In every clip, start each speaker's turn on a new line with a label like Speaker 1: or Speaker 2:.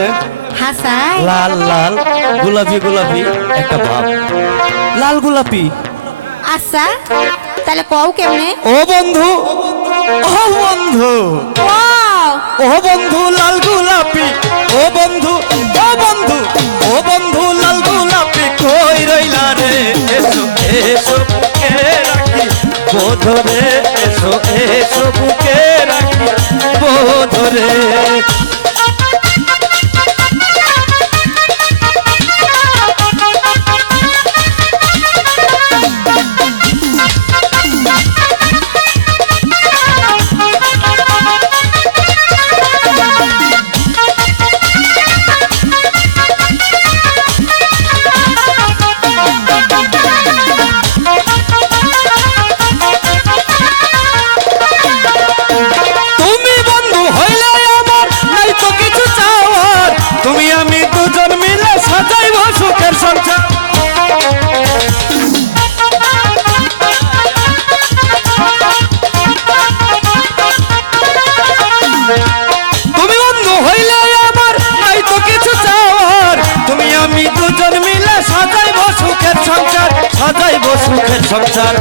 Speaker 1: মনে লাল লাল গোলাপি গোলাপি একটা ভাব। লাল গোলাপি।
Speaker 2: আচ্ছা তাহলে কও কেমনে?
Speaker 1: ও বন্ধু ও বন্ধু। ও বন্ধু লাল গোলাপি। ও বন্ধু সংসার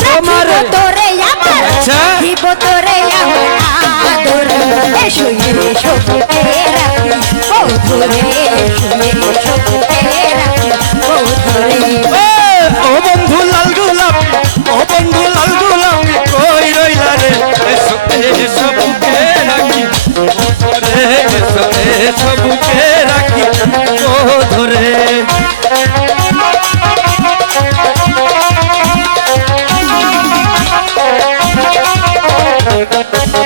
Speaker 1: তোমার
Speaker 2: আচ্ছা, তোরে আমার।
Speaker 1: আচ্ছা।
Speaker 2: দিব তোরে আমার। আদর শুয়ে শুয়ে রাখি
Speaker 1: ও
Speaker 2: তোরে
Speaker 1: Thank you.